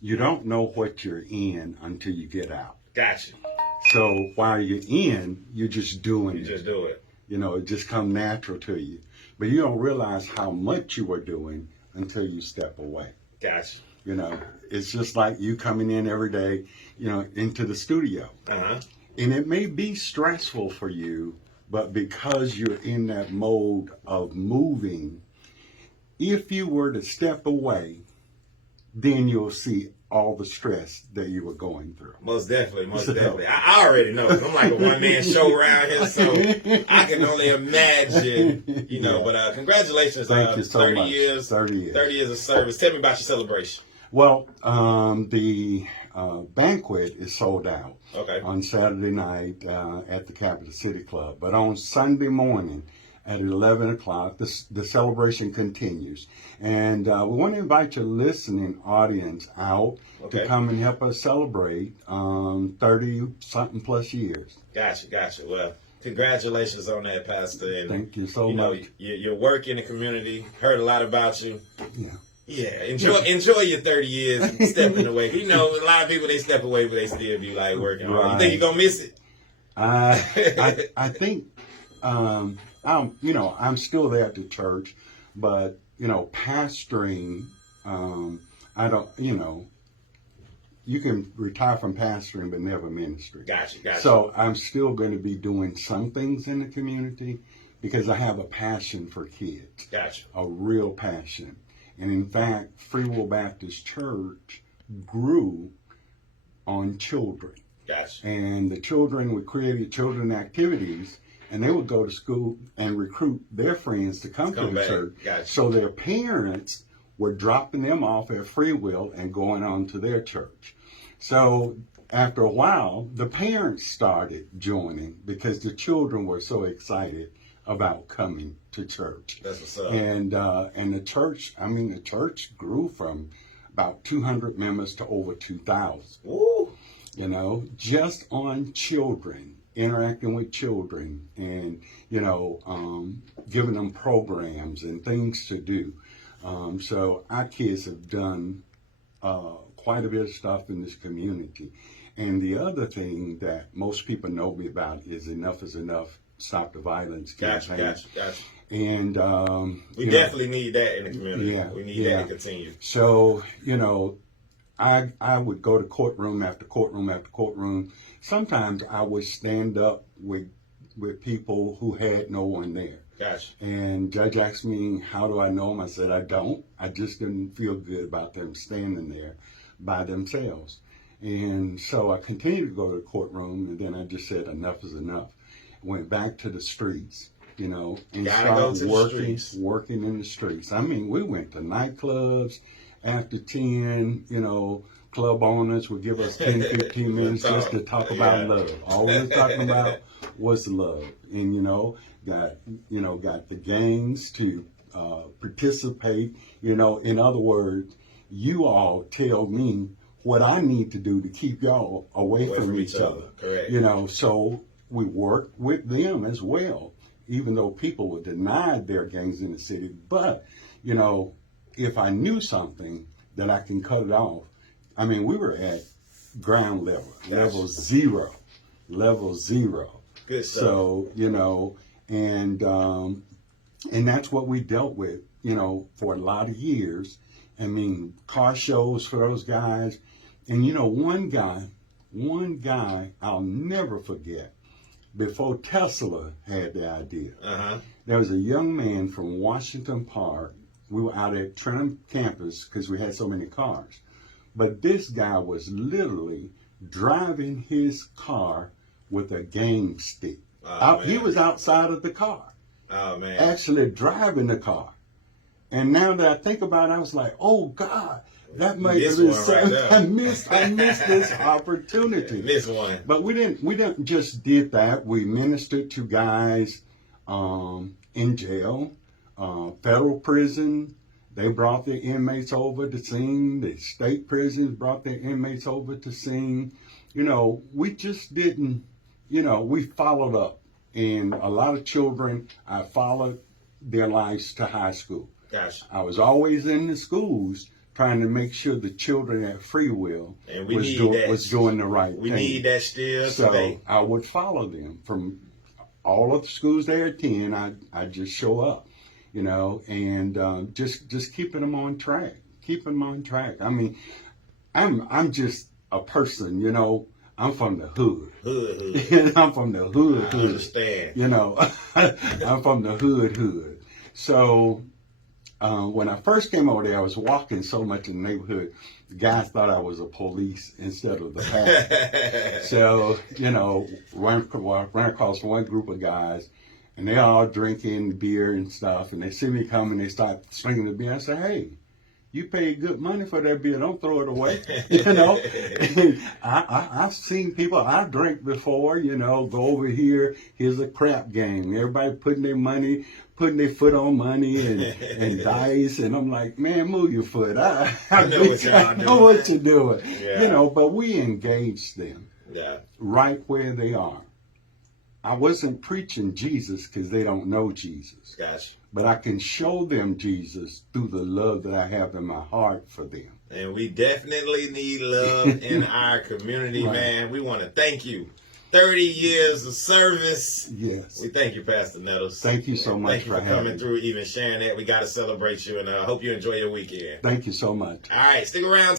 you don't know what you're in until you get out. Gotcha. So while you're in, you're just doing it. You just do it. You know, it just comes natural to you. But you don't realize how much you are doing until you step away. Gotcha. You know, it's just like you coming in every day, you know, into the studio. Uh-huh. And it may be stressful for you, but because you're in that mode of moving, if you were to step away, then you'll see all the stress that you were going through. Most definitely, definitely. I already know. I'm like a one-man show around here, so I can only imagine, you know. Yeah. But congratulations. Thank you so 30 much. years. 30 years. 30 years of service. Tell me about your celebration. Well, the banquet is sold out on Saturday night at the Capital City Club. But on Sunday morning at 11 o'clock, the celebration continues. And we want to invite your listening audience out to come and help us celebrate 30-something plus years. Gotcha. Well, congratulations on that, Pastor. And, thank you so much. You know, your work in the community, heard a lot about you. Yeah. Yeah, enjoy your 30 years stepping away. You know, a lot of people, they step away, but they still be like working. Right. You think you're going to miss it? I think, I'm still there at the church, but, pastoring, I don't, you can retire from pastoring, but never ministry. Gotcha. So I'm still going to be doing some things in the community because I have a passion for kids. Gotcha. A real passion. And in fact, Freewill Baptist Church grew on children. Gotcha. And the children, we created children activities, and they would go to school and recruit their friends to come to the church. Gotcha. So their parents were dropping them off at Freewill and going on to their church. So after a while, the parents started joining because the children were so excited about coming to church. That's what's up. And the church grew from about 200 members to over 2,000. Woo! Just on children, interacting with children and, giving them programs and things to do. So our kids have done quite a bit of stuff in this community. And the other thing that most people know me about is Enough is Enough, Stop the Violence campaign. Gotcha. And we definitely need that in the community. Yeah, we need that to continue. So, I would go to courtroom after courtroom after courtroom. Sometimes I would stand up with people who had no one there. Gotcha. And judge asked me, how do I know them? I said, I don't. I just didn't feel good about them standing there by themselves. And so I continued to go to the courtroom, and then I just said, enough is enough. Went back to the streets, and started working in the streets. I mean, we went to nightclubs after 10, club owners would give us 10, 15 minutes just to talk about love. All we were talking about was love. And, got the gangs to participate. In other words, you all tell me what I need to do to keep y'all away from each other. Correct. So we work with them as well, even though people were denied their gangs in the city. But, if I knew something that I can cut it off, I mean, we were at ground level, level zero. Good stuff. So, and that's what we dealt with, for a lot of years. I mean, car shows for those guys. And, one guy I'll never forget, before Tesla had the idea, there was a young man from Washington Park. We were out at Trenton campus because we had so many cars. But this guy was literally driving his car with a game stick. He was outside of the car. Oh, man. Actually driving the car. And now that I think about it, I was like, oh, God. That might have been I missed this opportunity. This one. But we didn't just did that. We ministered to guys in jail, federal prison. They brought their inmates over to sing. The state prisons brought their inmates over to sing. We just didn't, we followed up. And a lot of children, I followed their lives to high school. Gotcha. I was always in the schools trying to make sure the children at Freewill And we was doing the right thing. We need that still today. So I would follow them from all of the schools they attend. I just show up, you know, and just keeping them on track. Keeping them on track. I mean, I'm just a person, you know. I'm from the hood. I'm from the hood. I understand. You know, I'm from the hood. So when I first came over there, I was walking so much in the neighborhood, the guys thought I was a police instead of the pastor. So, you know, ran across one group of guys, and they're all drinking beer and stuff, and they see me coming, they start swinging the beer. I say, hey, you paid good money for that beer. Don't throw it away. You know, I've seen people I drank before, you know, go over here. Here's a crap game. Everybody putting their foot on money and dice. And I'm like, man, move your foot. I know what you're doing. Yeah. You know, but we engage them right where they are. I wasn't preaching Jesus because they don't know Jesus. Gotcha. But I can show them Jesus through the love that I have in my heart for them. And we definitely need love in our community, Right. man. We want to thank you. 30 years of service. Yes. We thank you, Pastor Nettles. Thank you so much Thank you for having coming me. through, even sharing that. We got to celebrate you, and I hope you enjoy your weekend. Thank you so much. All right, stick around.